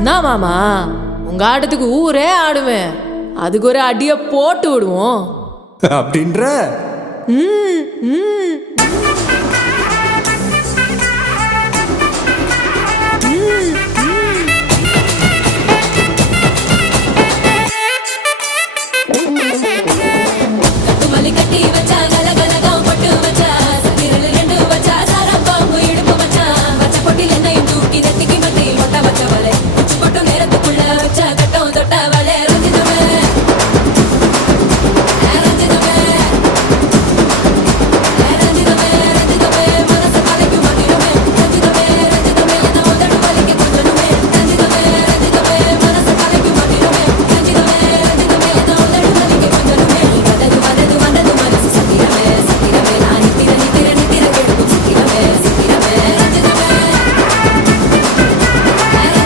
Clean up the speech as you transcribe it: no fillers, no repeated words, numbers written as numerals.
என்ன மாமா, உங்க ஆட்டத்துக்கு ஊரே ஆடுவேன். அதுக்கு ஒரு அடியை போட்டு விடுவோம் அப்படின்ற ம் ம்